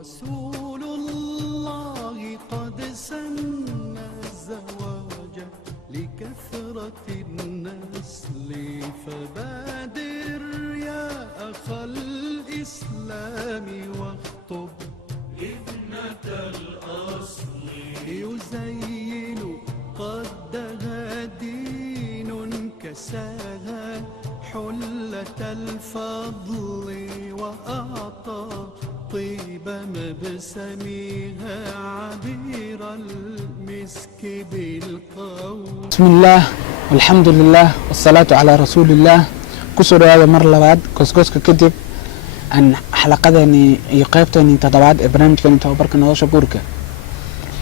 رسول الله قد سن الزواج لكثرة النسل فبادر يا أخ الإسلام واخطب ابنة الأصل يزين قدها دين كساها حلة الفضل وأعطى طيب مبسمها عبير المسك بالقول. بسم الله والحمد لله والصلاة على رسول الله. كسر هذا مرة لبعض كسكسك كتب أن حلقتني يقيبتني تدبعات برنامج كان توبرك نواشة بوركة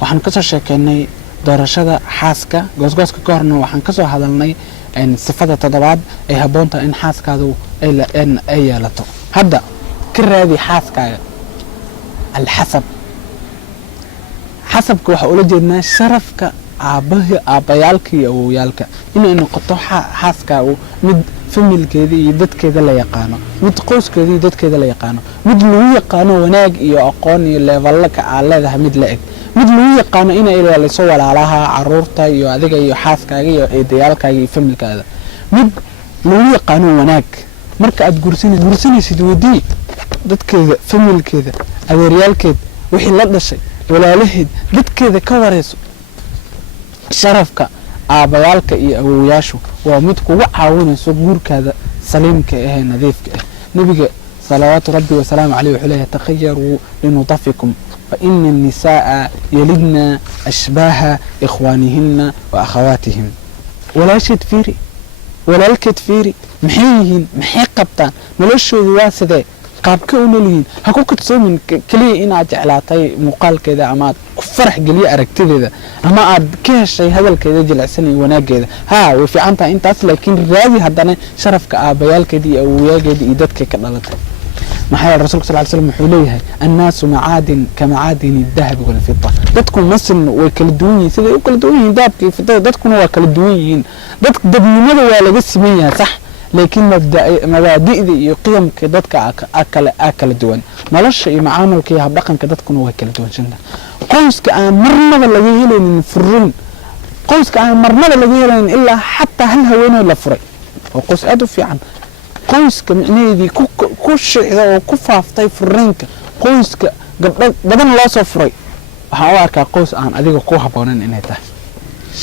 وحن كسر شكلني دورشة حاسكة كسكسك كورنا وحن كسر هذا لني أن صفة تدبعات أي هبونتا إن حاسكة ذو إلا إن أي لطو هذا كل هذه حاسكة الحسب حسبك وحقول جدنا شرفك عبيالك أو يالك إنه قطع حاسكا ومد فمل كذي يدد كذا لا يقانو مد قوس كذي يدد كذا لا يقانو مد لو يقانو وناق يقاني اللي فلك على ذا مد لأك مد لو يقانو إنه إلى اللي سوى علىها عرورته يو هذيك يو حاسكا يو إيديالك يفمل كذا مد لو يقانو وناق مركز جرسيني سيدودي دد كذا فمل كذا أدريال كذا وحي لا شيء ولا لهد دد كذا كوريسو sharafka aabayaalka iyo awooyaashu waa mid kugu caawinayso guurkaada saliimka ah nadiifka ah nabiga salawaatu rabbi wa salaamu alayhi wuxuu leeyahay takhayaru linutafikum fa inna an-nisaa yalidna ashbaha ikhwanihinna wa akhawatihim walaalkeed fiiri maxay yihiin maxay qabtaan noloshoodu waa sidee qaabka u noolyihiin ha ku kadsoomin kaliya inaad jeclaatay muuqaalkeeda ama aad ku farax geliyo aragtideeda ama aad ka heshay hadalkeeda jilicsan iyo wanaageeda way fiican tahay intaas laakiin raadi haddana sharafka aabayaalkeeda iyo awooyageeda iyo dadka ka dhalatay maxaa rasuulka sallallahu alayhi wasallam wuxuu leeyahay annaasu macaadin ka macaadin الذهب والفضة dadku masin way kala duwan yihiin sida ay kala duwan yihiin dahabka iyo fidada dadkuna waa kala duwan yihiin dadka dadnimada waa laga siman yahay sax لكن مبادئ يقيم كدتك أكل دوان ملاش معامل كي هبقن كدتكون وكل دوان جنة قوس كأن مرنا ولا جيلين فرين قوس كأن مرنا ولا جيلين إلا حتى هل هوين ولا فري وقوس أدو في عن قوس كمعني دي كوش إذا وكفها في طيف فرينك قوس بدن الله صفري هواك قوس عن أديك قوها بونن إنها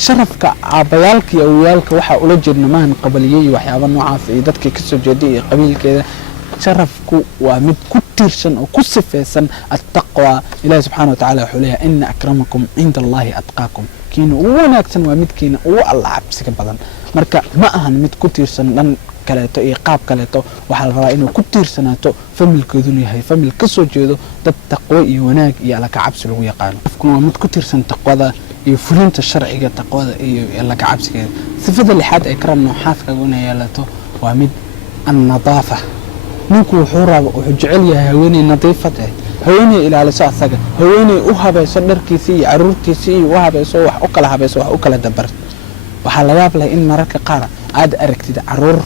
sharafka aabayaalka iyo awooyaalka waxa ula jeedna maahan qabaliyay waxyaabo noocaas ay dadka ka soo jeeday qabiilkeeda sharafku waa mid ku tiirsan oo ku sifeysan at-taqwa ilaahay subhanahu wa ta'ala wuxuu leeyahay inna akramakum inda Allahi atqakum kiina ugu wanaagsan waa midkiina ugu alla cabsiga badan marka ma ahan mid ku tiirsan dhan kaleeto iyo qaab kaleeto waxa la rabaa inuu ku tiirsanaato familkoodu yahay famil ka soo jeedo dad taqwa iyo wanaag iyo alla ka cabsi lagu yaqaan qofku waa mid ku tiirsan taqwada iyo fulinta sharciga taqwada iyo alla ka cabsigeeda sifada lixaad ay karamno xaaska una yeelato waa mid an-nadaafa ninku wuxuu jecel yahay haweeney nadiifad ah haweeney ilaaliso asaga haweeney u habayso dharkiisa iyo caruurtiisa iyo u habayso wax u kala habayso wax u kala dabar waxa la yaab leh in mararka qaar aad aragtid caruur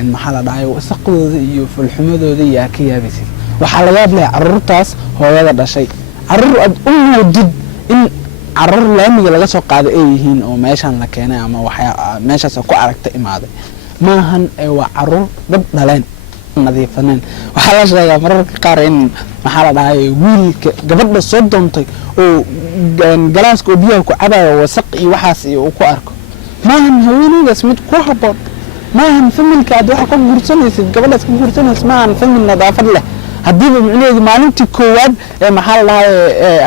in maxaa la dhahay wasaqdooda iyo fulxumadooda iyo ka yaabisid waxa la yaab leh caruurtaas hooyada dhashay caruur aad u wadid in caruur laamiga laga soo qaado ay yihiin oo meeshan la keenay ama waxa meeshaas ku aragta imaaday maahan waa caruur dad dhaleen nadiifaneen waxa la sheegaa mararka qaar in maxaa la dhahay wiilka gabadha soo doontay oo galaaska biyaha ku cabayo wasaq iyo waxaas uu ku arko maahan haweeneydaas mid ku haboon maahan familka aad waxa ku guursanaysid gabadhaas ku guursanaysid maahan famil nadaafad leh haddii macnaheedu maalintii koowaad maxaa la dhahay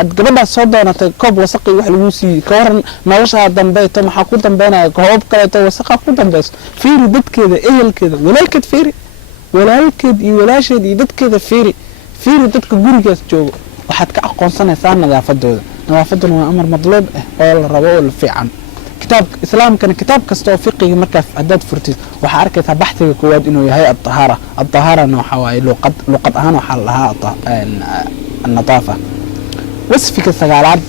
aad gabadhaas soo doonatay koob wasaqi wax lagu siiyay ka waran nolosha dambeeyto maxaa ku dambeynaya koob kaleeto wasaqa ku dambeeyso fiiri dadkeeda ehelkeeda walaalkeed iyo walaasheed iyo dadkeeda fiiri dadka gurigaas joogo waxaad ka aqoonsanaysaa nadaafadooda nadaafaduna waa amar madluub ah oo la rabo oo la fiican كتاب إسلام كان كتاب كستو فقهي مركز عدد فرتيس وحركة بحثي كواد إنه هي الطهارة إنه حوالي لقد أهانوا حلها النظافة وصفك السجالات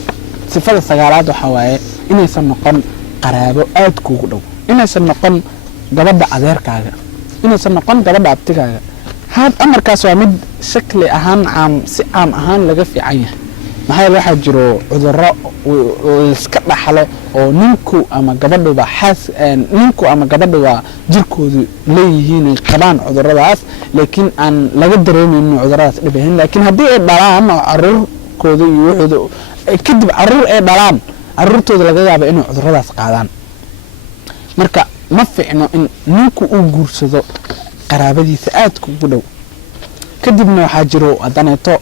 صفات السجالات وحوالي إنه يسمقن قرابة آد كودو إنه يسمقن قبض عذير كاجا إنه يسمقن قبض عبتكاجا هذا أمر كاسوا مد شكل أهم عام عام أهم لقى في عينه ما هي الواحد جرو عذراء والسكت حلا أو نينكو أما قبضوا بحاس نينكو أما قبضوا جركو ليهين طبعا عذراء بس لكن أن لا قدر من عذراء بهن لكن هدي الدلام عرور كودي يوحدوا كذب عرور الدلام عرور تود لقى بإنه عذراء قادان مركا ما في إنه إن نينكو أوجرسدو قرابتي ساعتكم بدو كذبنا حاجرو أدنيتو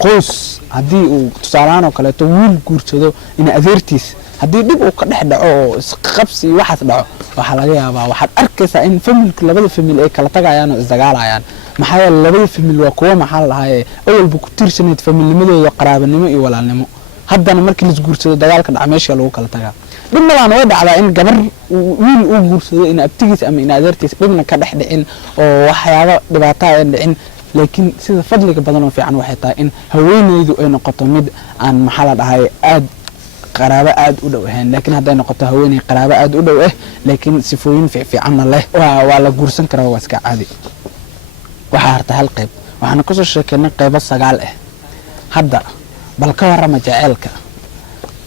قوس هدي وتصاران وكلاته ويل جورتدو إن أذيرتيس هدي دب وكده دعو خبسي واحد دعو وحلاقيها بقى واحد أركز إن فيلم كل بدل فيلم إيه كلا تجا يعني إزدجال يعني محل اللي بدل فيلم الوقوة محل هاي أول بكتير سنة فيلم اللي مدة يقرب النمو ولا النمو هذا أنا مركز جورتدو دجال كده عماشي لو كلا تجا بما أنا وضع على إن جبر ويل جورتدو إن أبتجس أم إن أذيرتيس بما كده إن وحياة دبعتها إن لكن سيدا فضلك بدنا في عن واحد إن هوينا يدو أي نقطة مد عن محل هاي آد قرابة آد أدوهن لكن هذا نقطة هويني قرابة آد أدوه لكن سفوين في عنا الله وعلى جورسن كراوس كعادي وحارت هالقيب وحنا كسر شكلنا قيب السجال هذا بالكورة مجعلك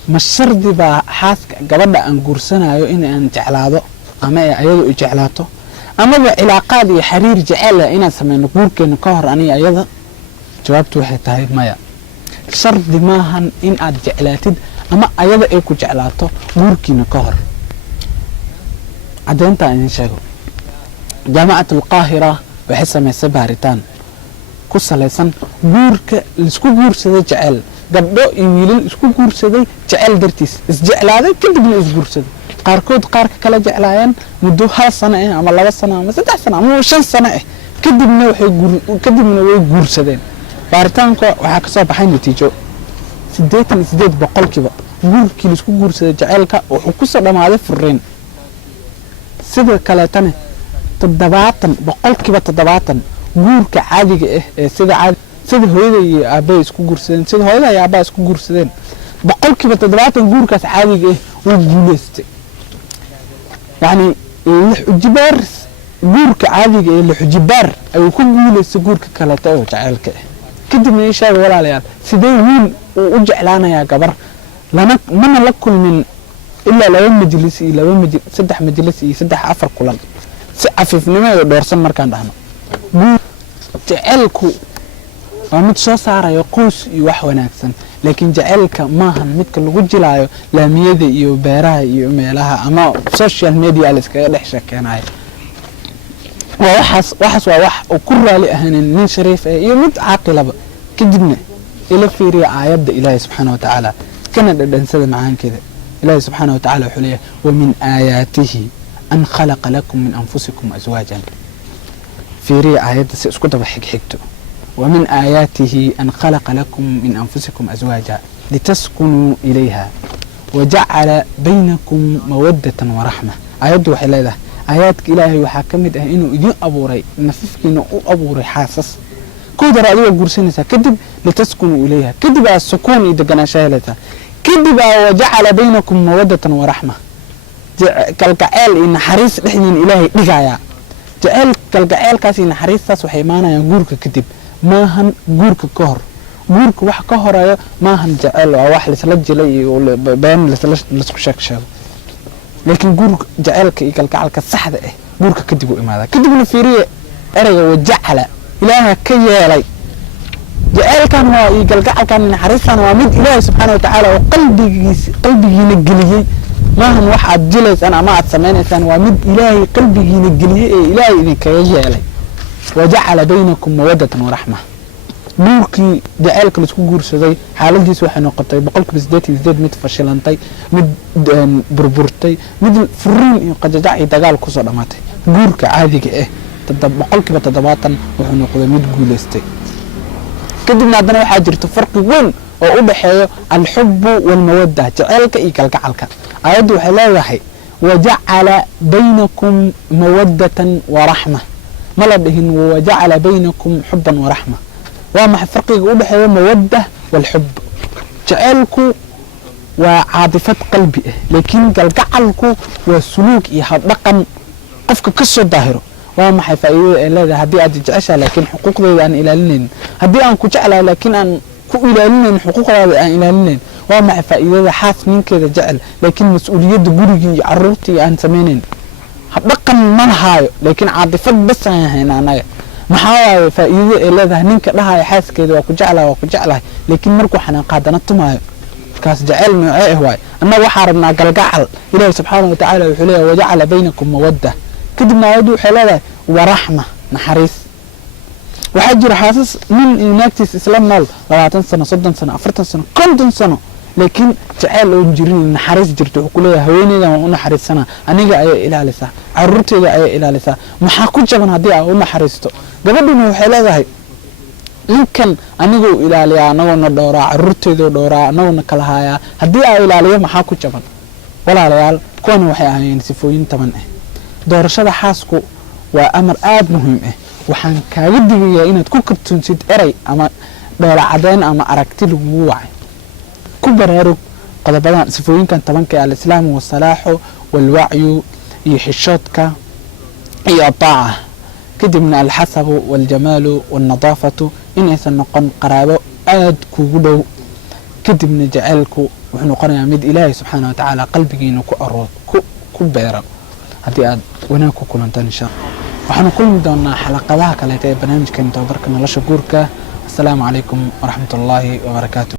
مش شرط بحاس قبل أن جورسنا يو إن جعلاده أما أيضا جعلاته أما بعلاقات حرير جعلة إنا سمعنا بورك نكهر أني أيضا جوابته حتى مايا شرط ماهن إن أد جعلاتد أما أيضا إيكو جعلاته بورك نكهر عدينتا إن شاكو جامعة القاهرة بحسها ميسابها ريتان كسا ليسان بورك لسكو بور سيدي جعل قبضو إيميلين اسكو بور سيدي جعل درتيس اسجعلاده كنت بن اسبور سيدي قاركود قارك كلا جعلايان مدو ها سنة أما 2 سنة أما 6 سنة أما 5 سنة كدبنا وحي جورسدين بارتانكو waxaa ka soo baxay natiijo 88% guurkii la isku guursaday jaceelka wuxuu ku soo dhamaaday fureen sida kale tan 70% guurka caadiga ah ee sida hooyada iyo aabaha isku guursadeen sida hooyada iyo aabaha isku guursadeen 70% guurkaas caadiga ah uu guuleystay يعني الحجبار جورك عادي الحجبار أو كل جولة سجورك كلا تأو تعالك كده من إيش هذا ولا عليها سيدي وين وجع لنا يا جبر لنا من لكل من إلا لو مجلسي لو سدح مجلسي سدح عفر كلنا عفيف نما دورسن مركان دهنا تعالكو ومتشو صار يقوس يوحو ناكسن لكن جعلك ماهن متك لو جلايو لاميده iyo beeraha iyo meelaha ama social media la iska dhex sheekeynay waxaas waa wax oo ku raali ahayn nin shariif iyo mid caaqilaba kadibna ila fiiriya aayada Ilaahay subhanahu wa ta'ala kana dhansada macaan kida Ilaahay subhanahu wa ta'ala wuxuu leeyahay wa min ayatihi an khalaqa lakum min anfusikum azwajan fiiriya aayada si isku daba xigxigto ومن آياته أن خلق لكم من أنفسكم أزواجا لتسكنوا إليها وجعل بينكم مودة ورحمة آيات وحلالة آيات إلهي وحاكمت إنه إدين أبوري نففك إنه أبوري حاسس كود رأيوه قرسينيسا كدب لتسكنوا إليها كدب السكون إذا كان شاهلتها كدب وجعل بينكم مودة ورحمة كالكعال إن حريص لحنين إلهي لقايا جعل كالكعال كاسي إن حريص تاس وحيمانا ينقورك كدب maahan guurka ka hor guurka wax ka horeeyo maahan jacayl waa wax la isla jilay iyo been la isku sheego laakiin guurka jacaylka iyo kalgacalka saxda ah guurka kadib uu imaada kadibna fiiriye erayga wajacala ilaaha ka yeelay jacaylkan waa iyo kalgacalkan naxariistan waa mid Ilaahay subhanahu wa ta'ala oo qalbigiina geliyay maahan wax aad jilaysaan ama aad sameeynaysan waa mid Ilaahay qalbigiina geliyay ee Ilaahay idinka yeelay وجعل بينكم مودة ورحمة نوركي جعلك لسكو جورسدي حالتي سو waxay noqotay boqolkiiba 8 mid fashilantay mid burburtay mid furiin iyo qajajac iyo dagaal ku soo dhamaatay guurka caadiga ah boqolkiiba 7 wuxuu noqday mid guuleystay kadibna hadana waxa jirto farqi weyn oo u dhaxeeyo al-hubb wal mawaddah jacaylka iyo kalgacalka ayadu waxay leedahay waja'ala baynakum mawaddatan wa rahmah ملدهن وجعل بينكم حبا ورحمة وما فرق يقول مودة والحب جعلكم وعاطفة قلبي لكن جعلكم والسلوك يحرقا قفك كسر ظاهره waa maxay faa'iidada ay leedahay haddii aad jeceshahay laakiin xuquuqdeeda aan ilaalinayn haddii aan ku jeclahay laakiin aan ku ilaalinayn xuquuqdaada aan ilaalinayn waa maxay faa'iidada xaas ninkeeda jecel laakiin mas'uuliyadda gurigii iyo carruurtii aan samaynayn dhaqan ma lahaayo laakiin caadifad bas aan hayna anaga maxaa waaye faa'iidada ay leedahay ninka dhahaya xaaskeeda waa ku jeclahay laakiin markuu xanaan qaadana tumaayo markaas jecel noocee waay annaga waxaa rabnaa galgacal ilaahay subxaanahu wa tacaala wuxuu leeyahay wajacala baynakum mawadda kadibna aayaddu waxay leedahay waraxma naxariis waxaa jira xaasas nin iyo naagtiis isla nool 20 sano 30 sano 40 sano 50 sano laakiin jecel oo jirin naxariis jirto wuxuu ku leeyahay haweeneydan waan u naxariisanaa aniga ayay ilaalisaa carruurteeda ayay ilaalisaa maxaa ku jaban haddii aad u naxariisto gabadhuna waxay leedahay ninkan anigoo ilaaliyaa anagoo dhowraa carruurteedoo dhowraa anagoo kala haayaa haddii aa ilaaliyo maxaa ku jaban walaalayaal kuwana waxay ahaayeen sifooyin 10 ah doorashada xaasku waa amar aad muhiim ah waxaan kaaga digayaa inaad ku kabtoonsid eray ama dhoola cadeyn ama aragti lagu wacay ku baraarug qodobadan sifooyinkan 10 ee al-islaam wa salaaxu wal wa'yu iyo xishoodka iyo taaca kadibna al-hasabu wal jamalu wal nadaafatu in aysan noqon qaraabo aad kugu dhow kadibna jaceelku wuxuu noqonayaa mid ilaahay subxaanahu wa tacaala qalbigiina ku arood ku beero haddii aad wanaag ku kulantaan insha Allah waxaanu kulmi doonaa xalaqadaha kale ee barnaamijkan tababarka nolosha guurka. Assalaamu calaykum waraxmatullaahi wabarakaatuh.